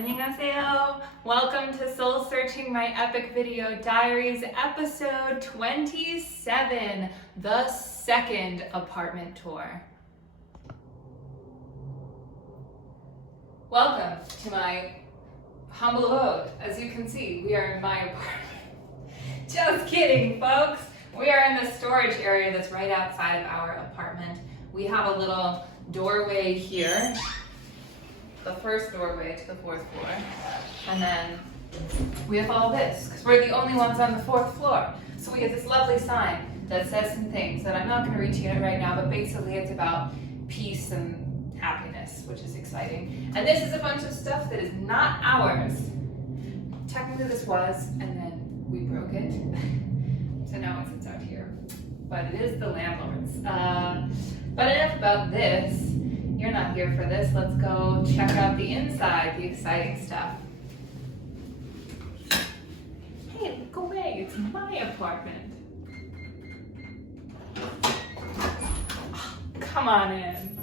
안녕하세요. Welcome to Soul Searching My Epic Video Diaries, episode 27, the second apartment tour. Welcome to my humble abode. As you can see, we are in my apartment. Just kidding, folks. We are in the storage area that's right outside of our apartment. We have a little doorway here, the first doorway to the fourth floor, and then we have all this because we're the only ones on the fourth floor. So we have this lovely sign that says some things that I'm not going to read to you right now, but basically it's about peace and happiness, which is exciting. And this is a bunch of stuff that is not ours. Technically this was, and then we broke it. So now it sits out here. But it is the landlord's. But enough about this. You're not here for this. Let's go check out the inside, the exciting stuff. Hey, look away. It's my apartment. Come on in.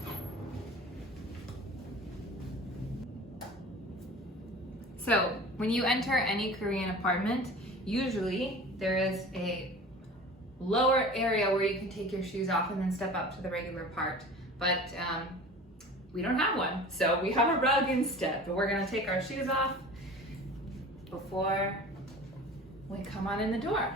So, when you enter any Korean apartment, usually there is a lower area where you can take your shoes off and then step up to the regular part. But we don't have one, so we have a rug instead. But we're gonna take our shoes off before we come on in the door.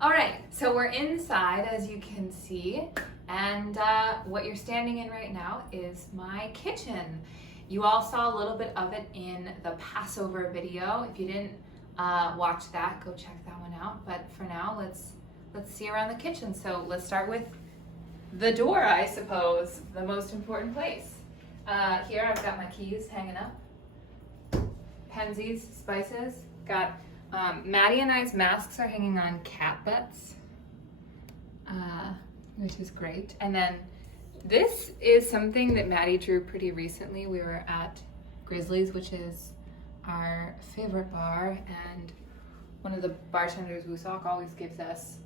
All right, so we're inside, as you can see, and what you're standing in right now is my kitchen. You all saw a little bit of it in the Passover video. If you didn't watch that, go check that one out. But for now, let's see around the kitchen. So let's start with the door, I suppose, the most important place. Here I've got my keys hanging up. Pensies, spices. Got Maddie and I's masks are hanging on cat butts, which is great. And then this is something that Maddie drew pretty recently. We were at Grizzly's, which is our favorite bar, and one of the bartenders, Wusok, always gives us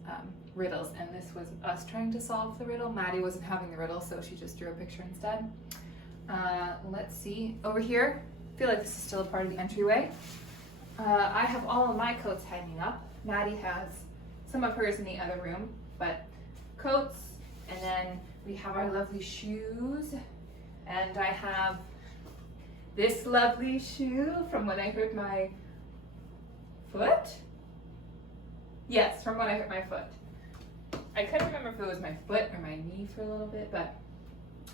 riddles, and this was us trying to solve the riddle. Maddie wasn't having the riddle, so she just drew a picture instead. Let's see. Over here, I feel like this is still a part of the entryway. I have all of my coats hanging up. Maddie has some of hers in the other room, but coats, and then we have our lovely shoes, and I have this lovely shoe from when I hurt my foot? Yes, from when I hurt my foot. I couldn't remember if it was my foot or my knee for a little bit, but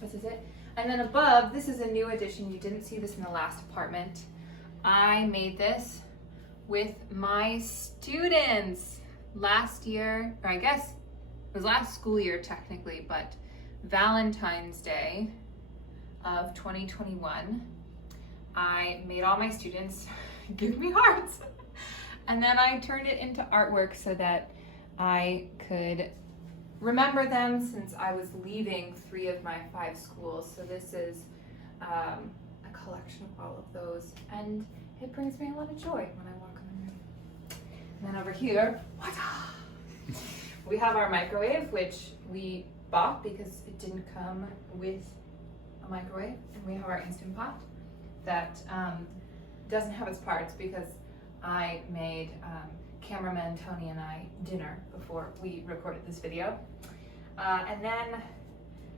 this is it. And then above, this is a new addition. You didn't see this in the last apartment. I made this with my students last year, or I guess it was last school year technically, but Valentine's Day of 2021, I made all my students give me hearts. And then I turned it into artwork so that I could remember them since I was leaving 3 of my 5 schools. So this is a collection of all of those, and it brings me a lot of joy when I walk in the room. And then over here, we have our microwave, which we bought because it didn't come with a microwave. And we have our Instant Pot that doesn't have its parts because I made cameraman Tony and I dinner before we recorded this video. And then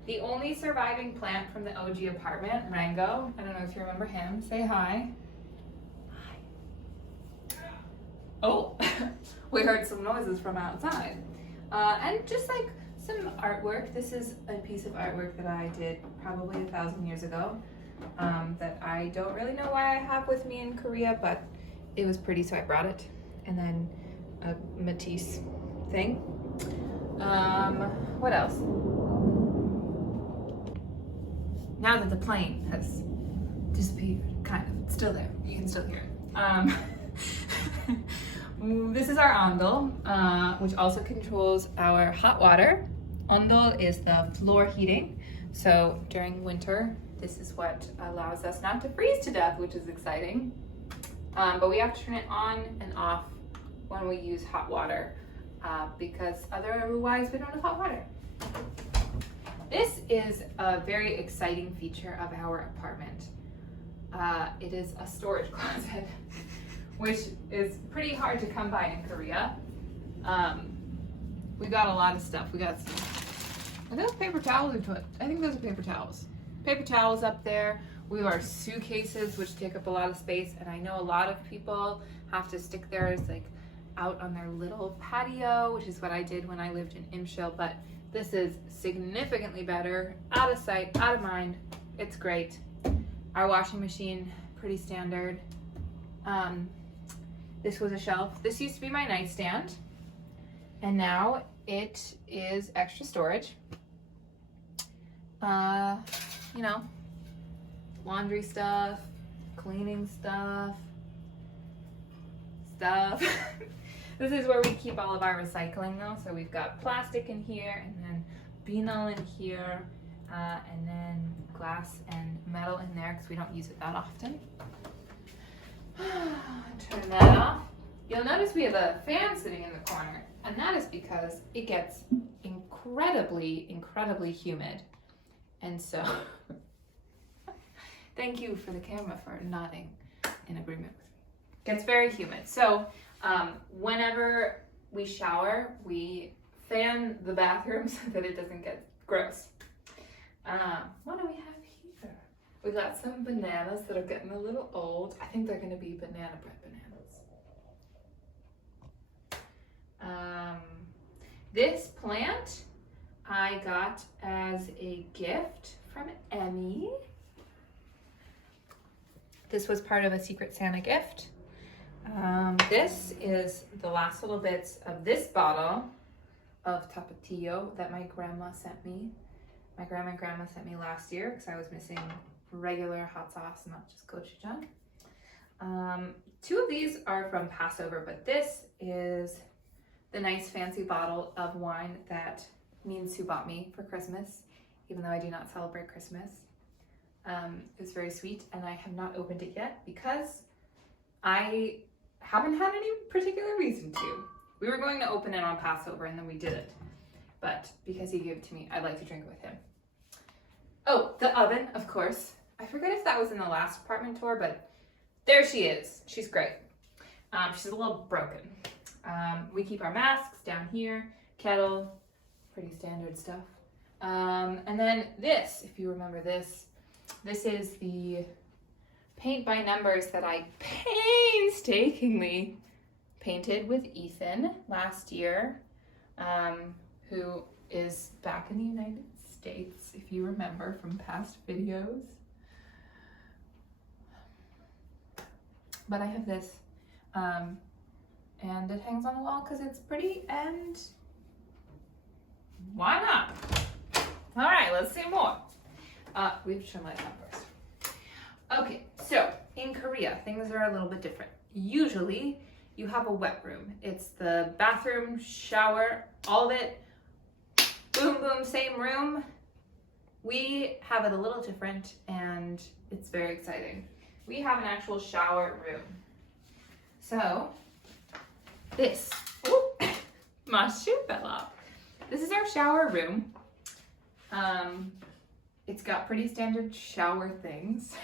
the only surviving plant from the OG apartment, Rango. I don't know if you remember him. Say hi. Hi. Oh, we heard some noises from outside. And just like some artwork. This is a piece of artwork that I did probably 1,000 years ago that I don't really know why I have with me in Korea, but it was pretty, so I brought it. And then a Matisse thing. What else? Now that the plane has disappeared, kind of, it's still there. You can still hear it. This is our ondol, which also controls our hot water. Ondol is the floor heating. So during winter, this is what allows us not to freeze to death, which is exciting. But we have to turn it on and off when we use hot water because otherwise we don't have hot water. This is a very exciting feature of our apartment. It is a storage closet, which is pretty hard to come by in Korea. We got a lot of stuff. We got some, are those paper towels or toilet? I think those are paper towels. Paper towels up there. We have our suitcases, which take up a lot of space, and I know a lot of people have to stick theirs like out on their little patio, which is what I did when I lived in Imshil, but this is significantly better. Out of sight, out of mind. It's great. Our washing machine, pretty standard. This was a shelf. This used to be my nightstand, and now it is extra storage. You know, laundry stuff, cleaning stuff. This is where we keep all of our recycling though. So we've got plastic in here, and then vinyl in here, and then glass and metal in there because we don't use it that often. Turn that off. You'll notice we have a fan sitting in the corner, and that is because it gets incredibly humid. And so, thank you for the camera for nodding in agreement with me. It gets very humid. So, whenever we shower, we fan the bathroom so that it doesn't get gross. What do we have here? We got some bananas that are getting a little old. I think they're going to be banana bread bananas. This plant I got as a gift from Emmy. This was part of a Secret Santa gift. This is the last little bits of this bottle of tapatio that my grandma sent me. My grandma and grandma sent me last year because I was missing regular hot sauce, not just gochujang. Two of these are from Passover, but this is the nice fancy bottle of wine that Minsu bought me for Christmas, even though I do not celebrate Christmas. It's very sweet, and I have not opened it yet because I haven't had any particular reason to. We were going to open it on Passover, and then we did it. But because he gave it to me, I'd like to drink it with him. Oh, the oven, of course. I forget if that was in the last apartment tour, but there she is. She's great. She's a little broken. We keep our masks down here, kettle, pretty standard stuff. And then this, if you remember this is the paint by numbers that I painstakingly painted with Ethan last year, who is back in the United States, if you remember from past videos. But I have this, and it hangs on the wall because it's pretty, and why not? All right, let's see more. We have to turn lights on first. Okay, so in Korea, things are a little bit different. Usually, you have a wet room. It's the bathroom, shower, all of it, boom, boom, same room. We have it a little different, and it's very exciting. We have an actual shower room. So, this, my shoe fell off. This is our shower room. It's got pretty standard shower things.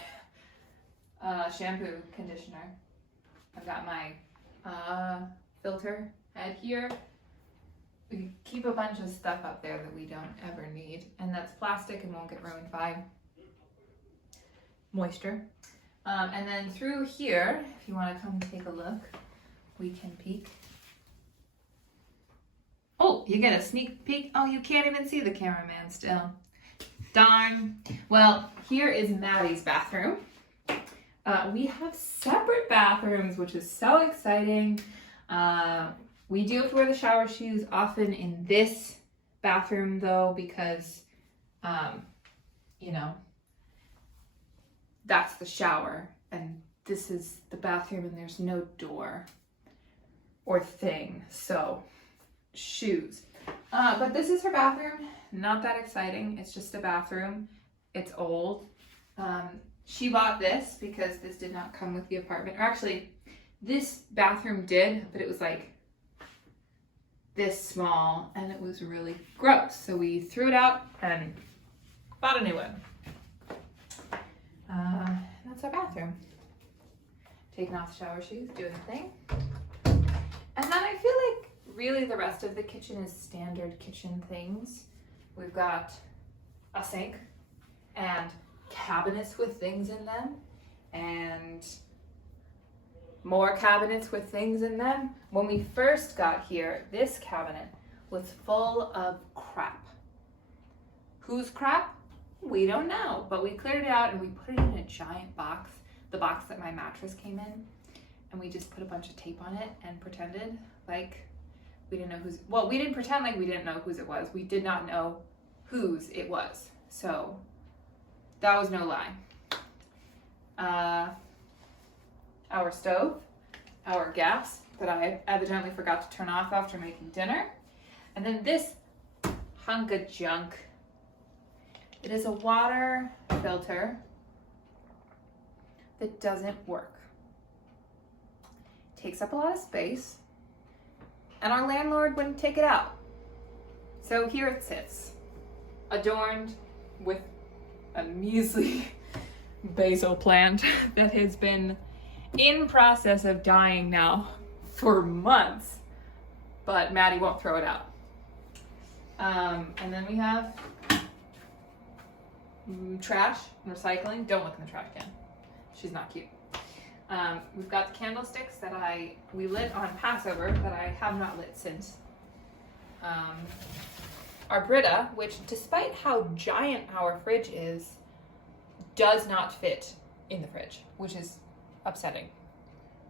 Shampoo, conditioner. I've got my filter head here. We keep a bunch of stuff up there that we don't ever need, and that's plastic and won't get ruined by moisture. And then through here, if you want to come take a look, we can peek. Oh, you get a sneak peek. Oh, you can't even see the cameraman still. Darn. Well, here is Maddie's bathroom. We have separate bathrooms, which is so exciting. We do have to wear the shower shoes often in this bathroom though, because, you know, that's the shower and this is the bathroom and there's no door or thing. So shoes. But this is her bathroom. Not that exciting. It's just a bathroom. It's old. She bought this because this did not come with the apartment. Or actually, this bathroom did, but it was like this small and it was really gross. So we threw it out and bought a new one. That's our bathroom. bathroom. Taking off the shower shoes, doing the thing. And then I feel like really the rest of the kitchen is standard kitchen things. We've got a sink and cabinets with things in them and more cabinets with things in them. When we first got here, this cabinet was full of crap. Whose crap? We don't know, but we cleared it out and we put it in a giant box, the box that my mattress came in, and we just put a bunch of tape on it and pretended like we didn't know whose, well, we didn't pretend like we didn't know whose it was. We did not know whose it was. So that was no lie. Our stove, our gas that I evidently forgot to turn off after making dinner. And then this hunk of junk. It is a water filter that doesn't work. Takes up a lot of space, and our landlord wouldn't take it out. So here it sits, adorned with a measly basil plant that has been in process of dying now for months, but Maddie won't throw it out. And then we have trash, recycling. Don't look in the trash can. She's not cute. We've got the candlesticks that we lit on Passover that I have not lit since. Our Brita, which despite how giant our fridge is, does not fit in the fridge, which is upsetting,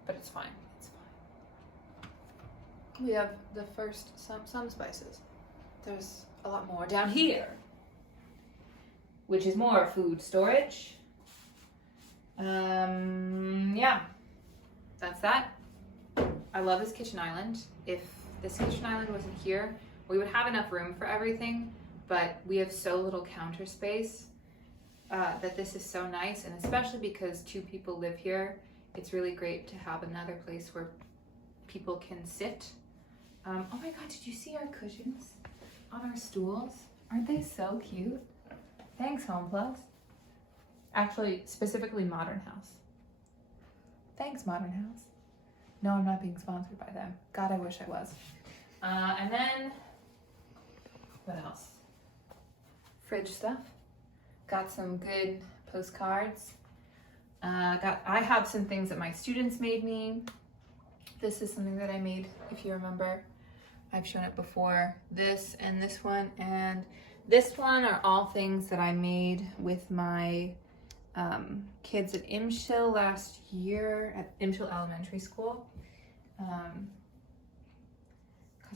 but it's fine. It's fine. We have the first some spices. There's a lot more down here, which is more food storage. Yeah, that's that. I love this kitchen island. If this kitchen island wasn't here, we would have enough room for everything, but we have so little counter space that this is so nice, and especially because 2 people live here, it's really great to have another place where people can sit. Oh my God, did you see our cushions on our stools? Aren't they so cute? Thanks, Home Plus. Actually, specifically Modern House. Thanks, Modern House. No, I'm not being sponsored by them. God, I wish I was. And then, what else? Fridge stuff. Got some good postcards. I have some things that my students made me. This is something that I made, if you remember. I've shown it before. This and this one and this one are all things that I made with my kids at Imshil last year, at Imshil Elementary School, because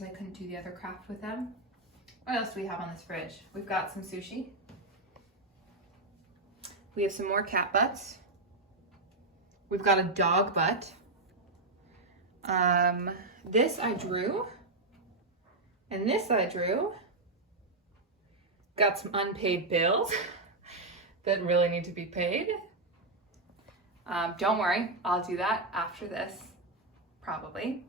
I couldn't do the other craft with them. What else do we have on this fridge? We've got some sushi. We have some more cat butts. We've got a dog butt. This I drew, and this I drew. Got some unpaid bills that really need to be paid. Don't worry, I'll do that after this, probably.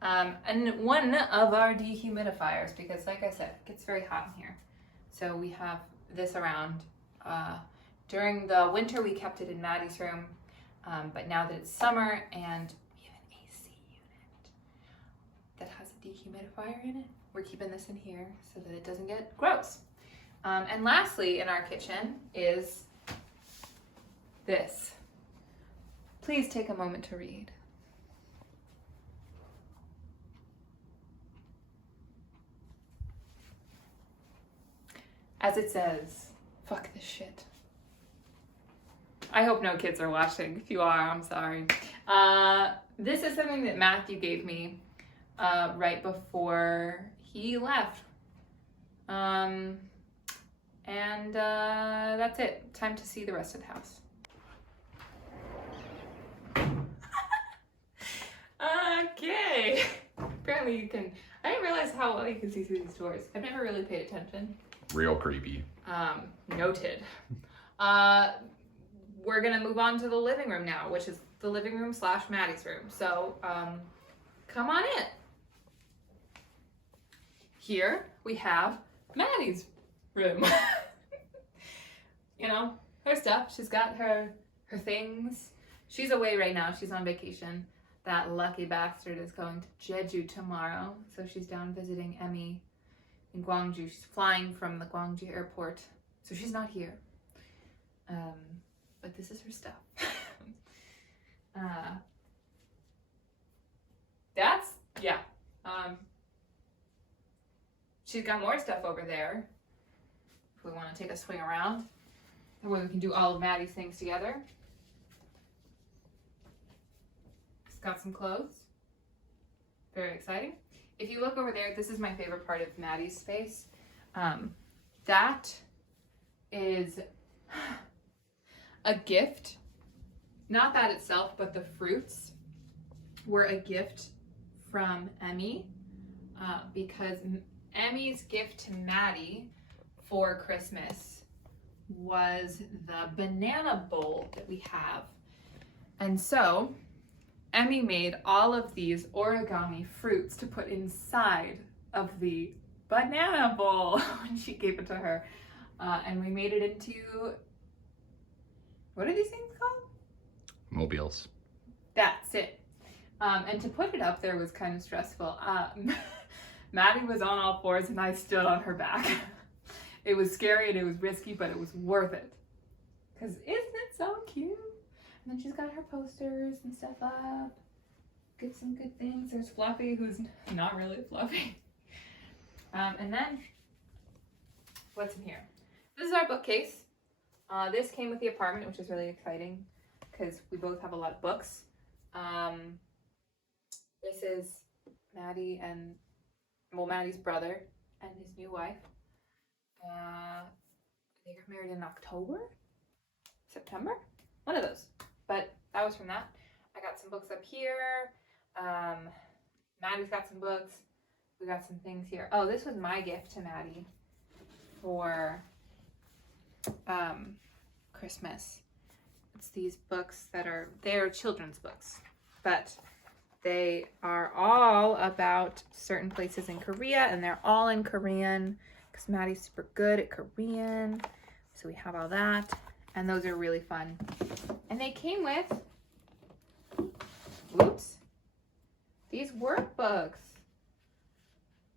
And one of our dehumidifiers, because like I said, it gets very hot in here. So we have this around. During the winter, we kept it in Maddie's room, but now that it's summer and we have an AC unit that has a dehumidifier in it, we're keeping this in here so that it doesn't get gross. And lastly, in our kitchen is this. Please take a moment to read. As it says, fuck this shit. I hope no kids are watching. If you are, I'm sorry. This is something that Matthew gave me right before he left. And that's it. Time to see the rest of the house. Okay. Apparently you can. I didn't realize how well you can see through these doors. I've never really paid attention. Real creepy. Noted. We're gonna move on to the living room now, which is the living room / Maddie's room. So come on in. Here we have Maddie's room. You know, her stuff. She's got her her things. She's away right now. She's on vacation. That lucky bastard is going to Jeju tomorrow. So she's down visiting Emmy in Gwangju. She's flying from the Gwangju airport. So she's not here. But this is her stuff. She's got more stuff over there. If we want to take a swing around. That way we can do all of Maddie's things together. She's got some clothes. Very exciting. If you look over there, this is my favorite part of Maddie's space. That is a gift. Not that itself, but the fruits were a gift from Emmy because Emmy's gift to Maddie for Christmas was the banana bowl that we have. And so Emmy made all of these origami fruits to put inside of the banana bowl when she gave it to her. And we made it into, what are these things called? Mobiles. That's it. And to put it up there was kind of stressful. Maddie was on all fours and I stood on her back. It was scary and it was risky, but it was worth it. Because isn't it so cute? And then she's got her posters and stuff up. Get some good things. There's Fluffy, who's not really Fluffy. And then, what's in here? This is our bookcase. This came with the apartment, which is really exciting because we both have a lot of books. This is Maddie and, well, Maddie's brother and his new wife. They got married in October? September? One of those. But that was from that. I got some books up here. Maddie's got some books. We got some things here. Oh, this was my gift to Maddie for Christmas. It's these books that they're children's books, but they are all about certain places in Korea, and they're all in Korean because Maddie's super good at Korean. So we have all that, and those are really fun. And they came with, whoops, these workbooks,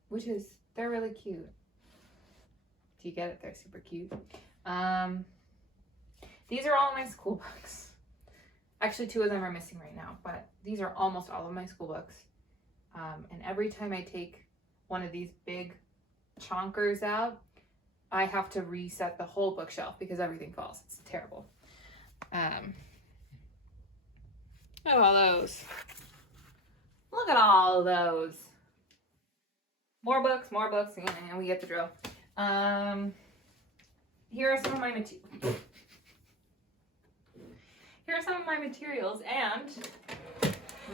which is, they're really cute. Do you get it? They're super cute. These are all my school books. Actually, 2 of them are missing right now, but these are almost all of my school books. And every time I take one of these big chonkers out, I have to reset the whole bookshelf because everything falls. It's terrible. Look at all those. Look at all of those. More books, and we get the drill. Here are some of my materials, and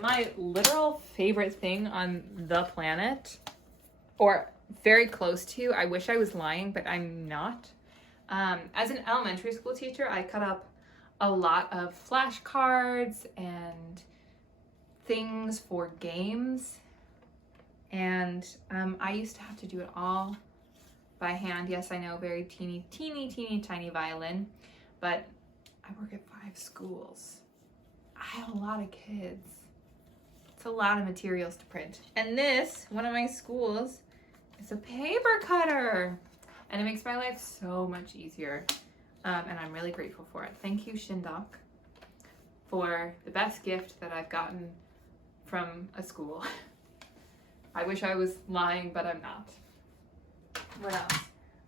my literal favorite thing on the planet, or very close to. I wish I was lying, but I'm not. As an elementary school teacher, I cut up a lot of flashcards and things for games, and I used to have to do it all by hand. Yes, I know, very teeny tiny violin, but I work at 5 schools. I have a lot of kids. It's a lot of materials to print. And this, one of my schools, is a paper cutter. And it makes my life so much easier. And I'm really grateful for it. Thank you, Shindok, for the best gift that I've gotten from a school. I wish I was lying, but I'm not. What else?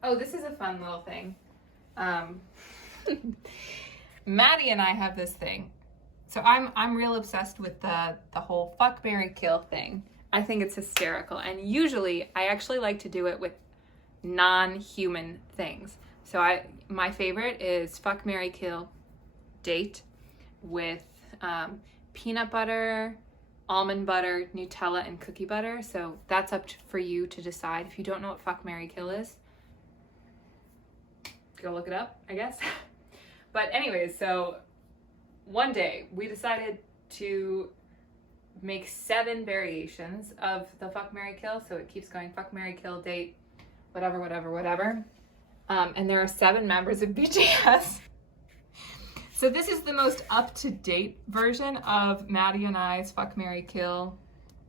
Oh, this is a fun little thing. Maddie and I have this thing. So I'm real obsessed with the whole fuck, marry, kill thing. I think it's hysterical. And usually I actually like to do it with non-human things. So my favorite is fuck, marry, kill, date with peanut butter, almond butter, Nutella, and cookie butter. So that's up for you to decide. If you don't know what fuck, marry, kill is, go look it up, I guess. But anyways, so one day we decided to make 7 variations of the fuck, marry, kill. So it keeps going fuck, marry, kill, date, whatever. And there are 7 members of BTS. So this is the most up-to-date version of Maddie and I's Fuck, Marry, Kill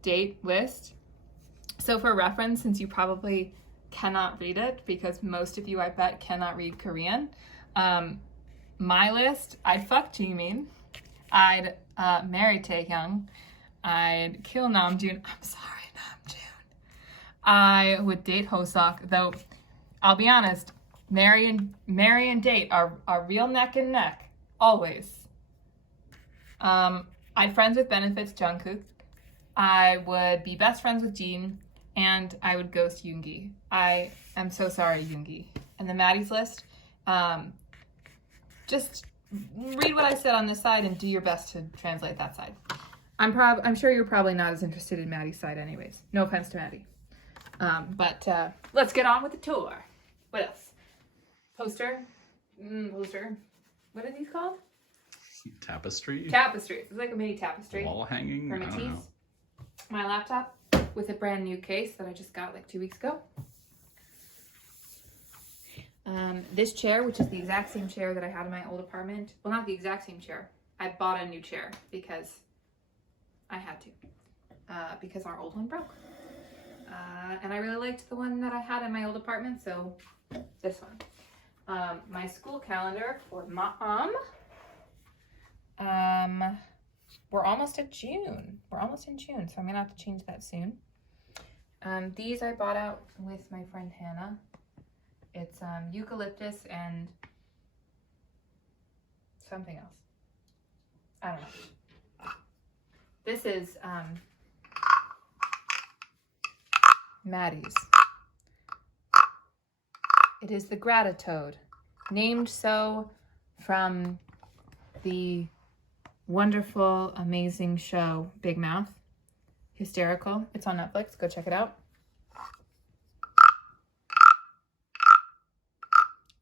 date list. So for reference, since you probably cannot read it, because most of you, I bet, cannot read Korean, my list, I'd fuck Jimin, I'd marry Taehyung, I'd kill Namjoon, I'm sorry, Namjoon, I would date Hoseok, though I'll be honest, marry and date are real neck and neck. Always. I'd friends with benefits Jungkook. I would be best friends with Jin, and I would ghost Yoongi. I am so sorry, Yoongi. And the Maddie's list, just read what I said on this side and do your best to translate that side. I'm sure you're probably not as interested in Maddie's side anyways. No offense to Maddie. But let's get on with the tour. What else? Poster. What are these called? Tapestry? Tapestries. It's like a mini tapestry. Wall hanging? For I don't know. Matisse. My laptop with a brand new case that I just got like 2 weeks ago. This chair, which is the exact same chair that I had in my old apartment. Well, not the exact same chair. I bought a new chair because I had to. Because our old one broke. And I really liked the one that I had in my old apartment, so this one. My school calendar for mom. We're almost at June. We're almost in June, so I'm gonna have to change that soon. These I bought out with my friend Hannah. It's eucalyptus and something else. I don't know. This is Maddie's. It is the Gratitoad, named so from the wonderful, amazing show Big Mouth. Hysterical. It's on Netflix. Go check it out.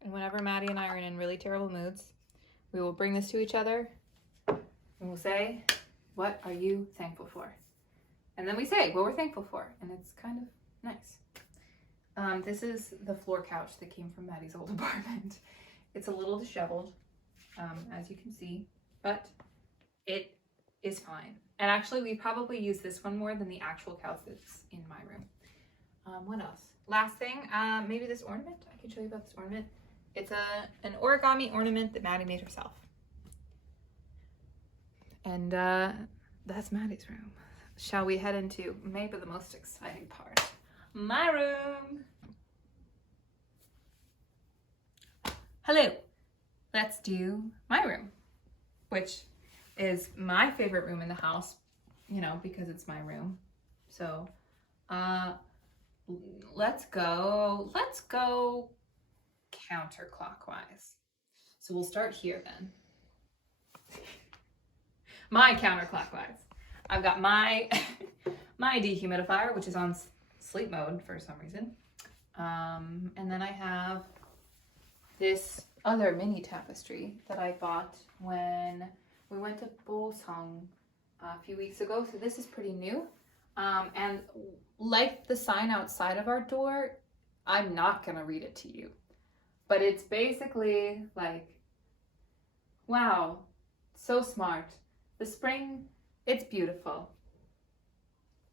And whenever Maddie and I are in really terrible moods, we will bring this to each other and we'll say, "What are you thankful for?" And then we say what we're thankful for, and it's kind of nice. This is the floor couch that came from Maddie's old apartment. It's a little disheveled, as you can see, but it is fine. And actually, we probably use this one more than the actual couch that's in my room. What else? Last thing, maybe this ornament. I can show you about this ornament. It's an origami ornament that Maddie made herself. And that's Maddie's room. Shall we head into maybe the most exciting part? My room. Hello. Let's do my room, which is my favorite room in the house, you know, because it's my room. So, let's go counterclockwise. So we'll start here then. My counterclockwise. I've got my my dehumidifier, which is on sleep mode for some reason. And then I have this other mini tapestry that I bought when we went to Boseong a few weeks ago. So this is pretty new. And like the sign outside of our door, I'm not gonna read it to you. But it's basically like, wow, so smart. The spring, it's beautiful.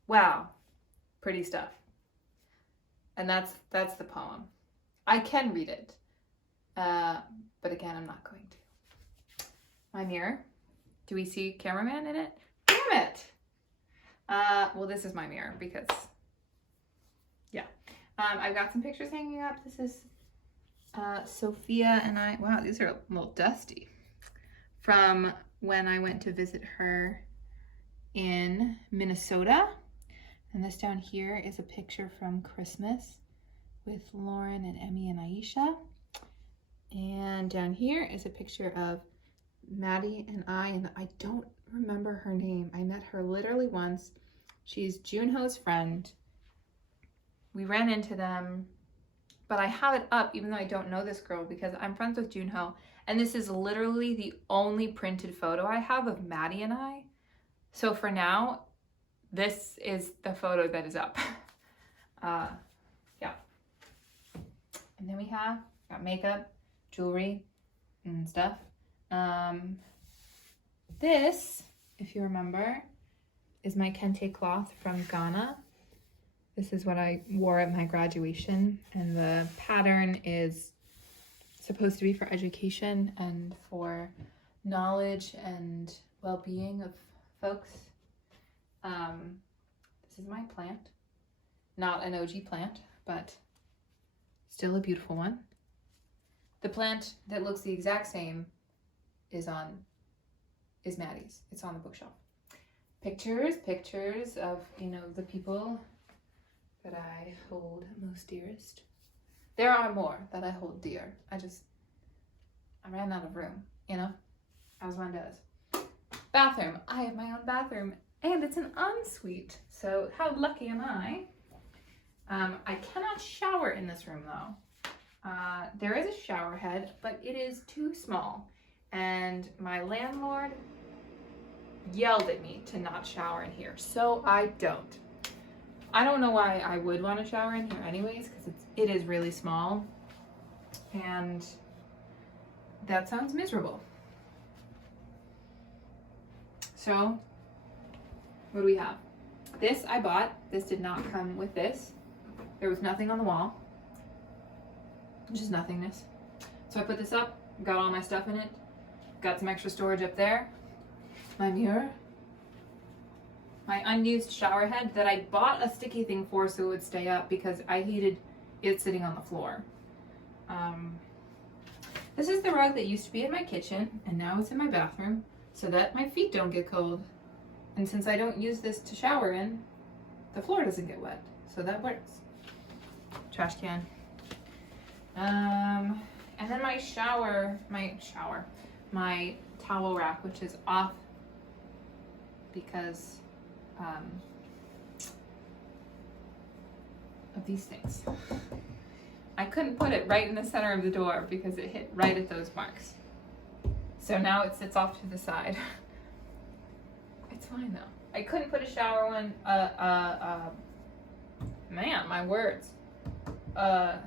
Wow, pretty stuff. And that's the poem. I can read it, but again, I'm not going to. My mirror. Do we see cameraman in it? Damn it! Well, this is my mirror because, yeah. I've got some pictures hanging up. This is Sophia and I. Wow, these are a little dusty. From when I went to visit her in Minnesota. And this down here is a picture from Christmas with Lauren and Emmy and Aisha. And down here is a picture of Maddie and I don't remember her name. I met her literally once. She's Junho's friend. We ran into them, but I have it up even though I don't know this girl because I'm friends with Junho. And this is literally the only printed photo I have of Maddie and I. So for now, this is the photo that is up. Yeah. And then we got makeup, jewelry, and stuff. This, if you remember, is my kente cloth from Ghana. This is what I wore at my graduation, and the pattern is supposed to be for education and for knowledge and well-being of folks. This is my plant. Not an OG plant, but still a beautiful one. The plant that looks the exact same is Maddie's. It's on the bookshelf. Pictures of, the people that I hold most dearest. There are more that I hold dear. I ran out of room, as one does. Bathroom. I have my own bathroom, and it's an ensuite. So how lucky am I? I cannot shower in this room though. There is a shower head, but it is too small. And my landlord yelled at me to not shower in here, so I don't. I don't know why I would want to shower in here anyways, because it is really small, and that sounds miserable. So, what do we have? This I bought. This did not come with this. There was nothing on the wall. Just nothingness. So I put this up, got all my stuff in it, got some extra storage up there. My mirror. My unused shower head that I bought a sticky thing for so it would stay up because I hated it sitting on the floor. This is the rug that used to be in my kitchen, and now it's in my bathroom so that my feet don't get cold. And since I don't use this to shower in, the floor doesn't get wet, so that works. Trash can. And then my towel rack, which is off because of these things. I couldn't put it right in the center of the door because it hit right at those marks. So now it sits off to the side. It's fine though. I couldn't put a shower one, man, my words. God,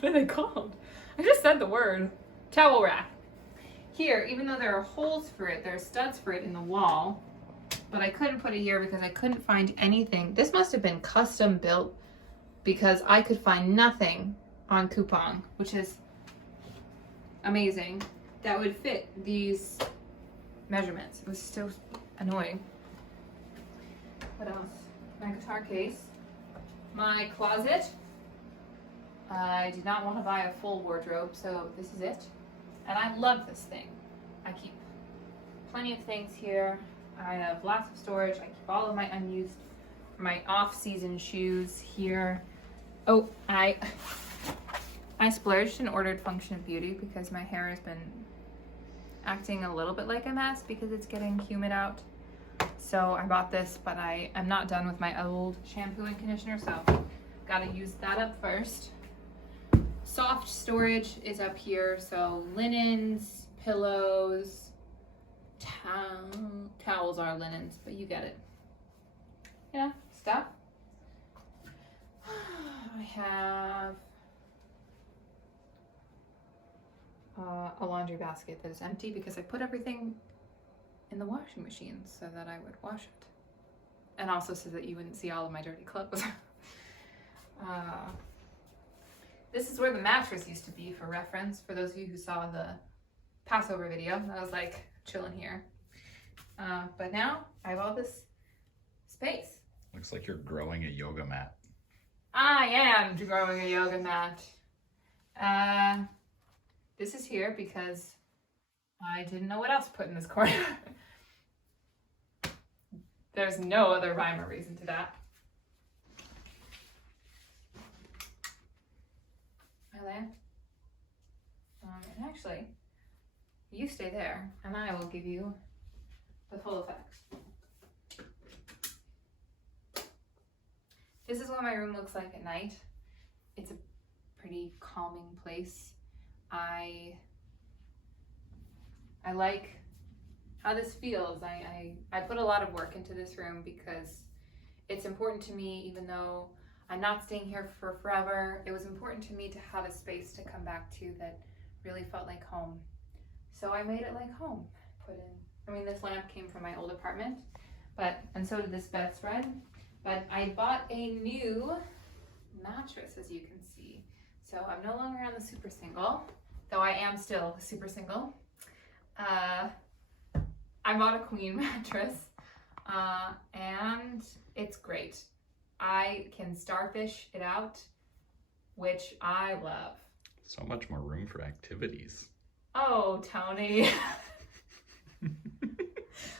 what are they called? I just said the word. Towel rack. Here, even though there are holes for it, there are studs for it in the wall, but I couldn't put it here because I couldn't find anything. This must have been custom built because I could find nothing on Coupon, which is amazing, that would fit these measurements. It was so annoying. What else? My guitar case. My closet. I did not want to buy a full wardrobe, so this is it. And I love this thing. I keep plenty of things here. I have lots of storage. I keep all of my unused, my off-season shoes here. Oh, I splurged and ordered Function of Beauty because my hair has been acting a little bit like a mess because it's getting humid out. So I bought this, but I'm not done with my old shampoo and conditioner, so gotta use that up first. Soft storage is up here, so linens, pillows, towels are linens, but you get it. Stuff. I have a laundry basket that is empty because I put everything in the washing machine so that I would wash it. And also so that you wouldn't see all of my dirty clothes. This is where the mattress used to be for reference, for those of you who saw the Passover video. I was like chilling here. But now I have all this space. Looks like you're growing a yoga mat. I am growing a yoga mat. This is here because I didn't know what else to put in this corner. There's no other rhyme or reason to that. My lamp. And actually, you stay there and I will give you the full effect. This is what my room looks like at night. It's a pretty calming place. I like how this feels. I put a lot of work into this room because it's important to me, even though I'm not staying here for forever. It was important to me to have a space to come back to that really felt like home. So I made it like home. This lamp came from my old apartment, and so did this bedspread. But I bought a new mattress, as you can see. So I'm no longer on the super single, though I am still super single. I bought a queen mattress, and it's great. I can starfish it out, which I love. So much more room for activities. Oh, Tony.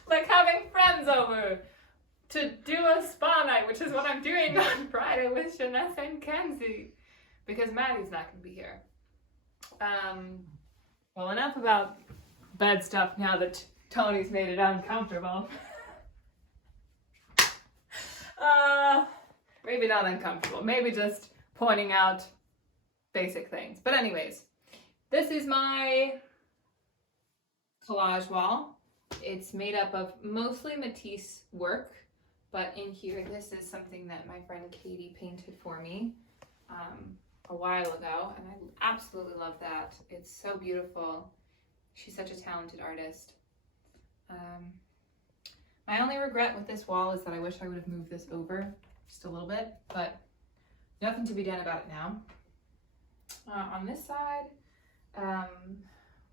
Like having friends over to do a spa night, which is what I'm doing on Friday with Shanessa and Kenzie, because Maddie's not going to be here. Well, enough about bed stuff now that Tony's made it uncomfortable. Maybe not uncomfortable, maybe just pointing out basic things. But anyways, this is my collage wall. It's made up of mostly Matisse work, but in here, this is something that my friend Katie painted for me a while ago, and I absolutely love that. It's so beautiful. She's such a talented artist. My only regret with this wall is that I wish I would have moved this over just a little bit, but nothing to be done about it now. On this side, what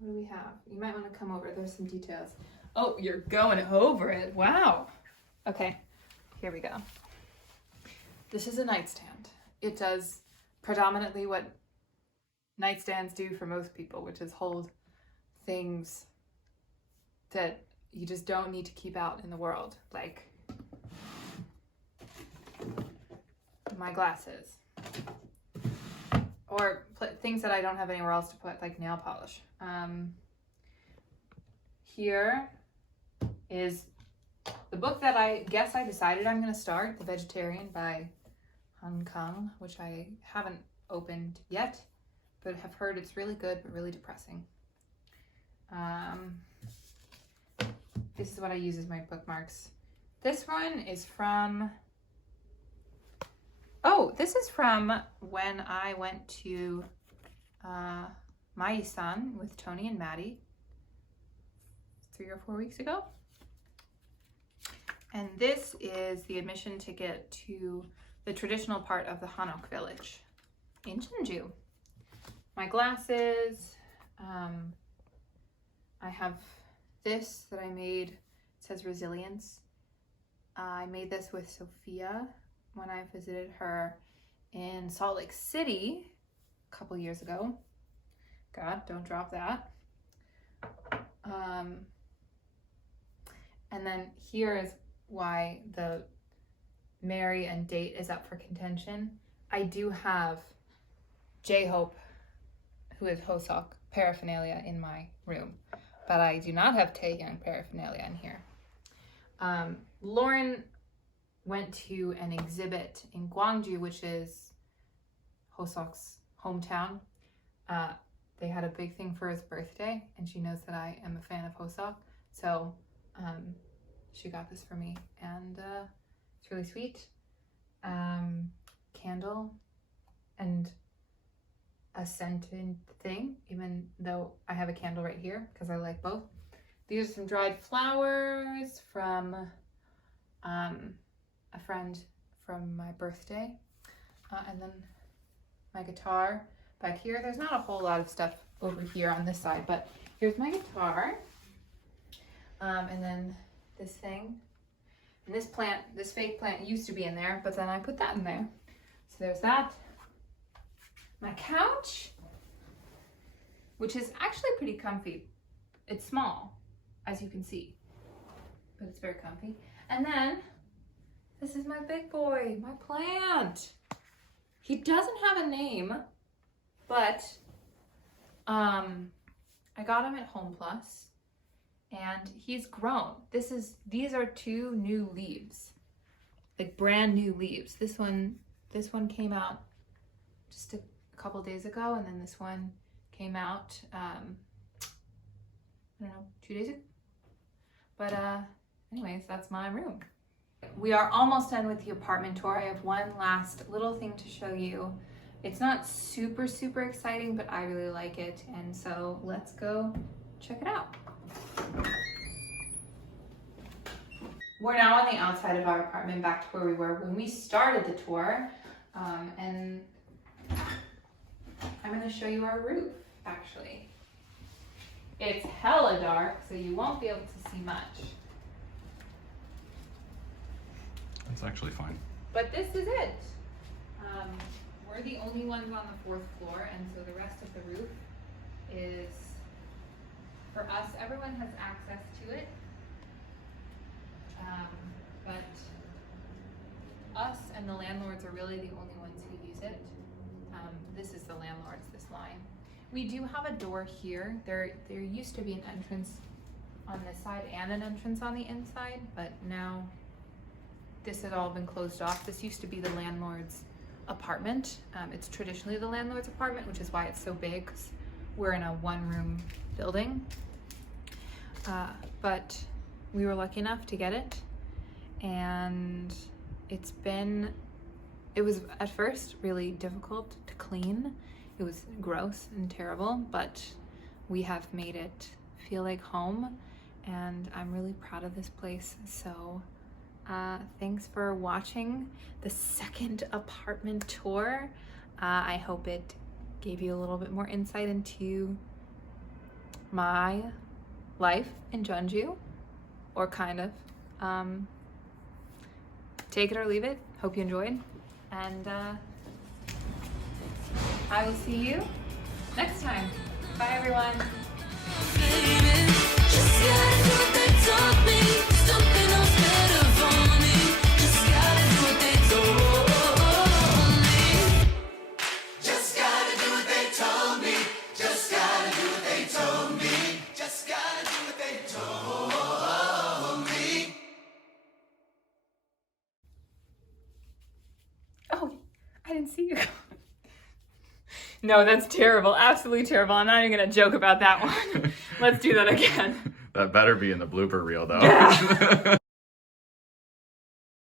do we have? You might want to come over. There's some details. Oh, you're going over it. Wow. Okay, here we go. This is a nightstand. It does predominantly what nightstands do for most people, which is hold things that you just don't need to keep out in the world, like my glasses, or things that I don't have anywhere else to put, like nail polish. Here is the book that I guess I decided I'm going to start, The Vegetarian by Han Kang, which I haven't opened yet, but have heard it's really good, but really depressing. This is what I use as my bookmarks. This one is from, this is from when I went to Mai-san with Tony and Maddie 3 or 4 weeks ago. And this is the admission ticket to the traditional part of the Hanok village in Jeonju. My glasses, I have this that I made. It says Resilience. I made this with Sophia when I visited her in Salt Lake City a couple years ago. God, don't drop that. And then here is why the marry and date is up for contention. I do have J-Hope, who is Hosok, paraphernalia in my room, but I do not have Taehyung paraphernalia in here. Lauren went to an exhibit in Gwangju, which is Hosok's hometown. They had a big thing for his birthday, and she knows that I am a fan of Hosok, so she got this for me, and it's really sweet. Candle and a scented thing, even though I have a candle right here because I like both. These are some dried flowers from a friend from my birthday, and then my guitar back here. There's not a whole lot of stuff over here on this side, but here's my guitar, and then this thing, and this plant, this fake plant used to be in there, but then I put that in there. So there's that. My couch, which is actually pretty comfy. It's small, as you can see, but it's very comfy. And then this is my big boy, my plant. He doesn't have a name, but I got him at Home Plus, and he's grown. These are 2 new leaves, like brand new leaves. This one came out just a couple days ago, and then this one came out I don't know, 2 days ago. But anyways, that's my room. We are almost done with the apartment tour. I have one last little thing to show you. It's not super exciting, but I really like it, and so let's go check it out. We're now on the outside of our apartment, back to where we were when we started the tour. And I'm gonna show you our roof, actually. It's hella dark, so you won't be able to see much. It's actually fine. But this is it. We're the only ones on the 4th floor, and so the rest of the roof is for us. Everyone has access to it. But us and the landlords are really the only ones who use it. This is the landlord's, this line. We do have a door here. There used to be an entrance on this side and an entrance on the inside, but now this has all been closed off. This used to be the landlord's apartment. It's traditionally the landlord's apartment, which is why it's so big, 'cause we're in a 1-room building. But we were lucky enough to get it, and it was at first really difficult to clean. It was gross and terrible, but we have made it feel like home, and I'm really proud of this place. So thanks for watching the second apartment tour. I hope it gave you a little bit more insight into my life in Jeonju, or kind of. Take it or leave it. Hope you enjoyed, and I will see you next time. Bye, everyone. Oh, I didn't see you. No, that's terrible. Absolutely terrible. I'm not even gonna joke about that one. Let's do that again. That better be in the blooper reel, though. Yeah.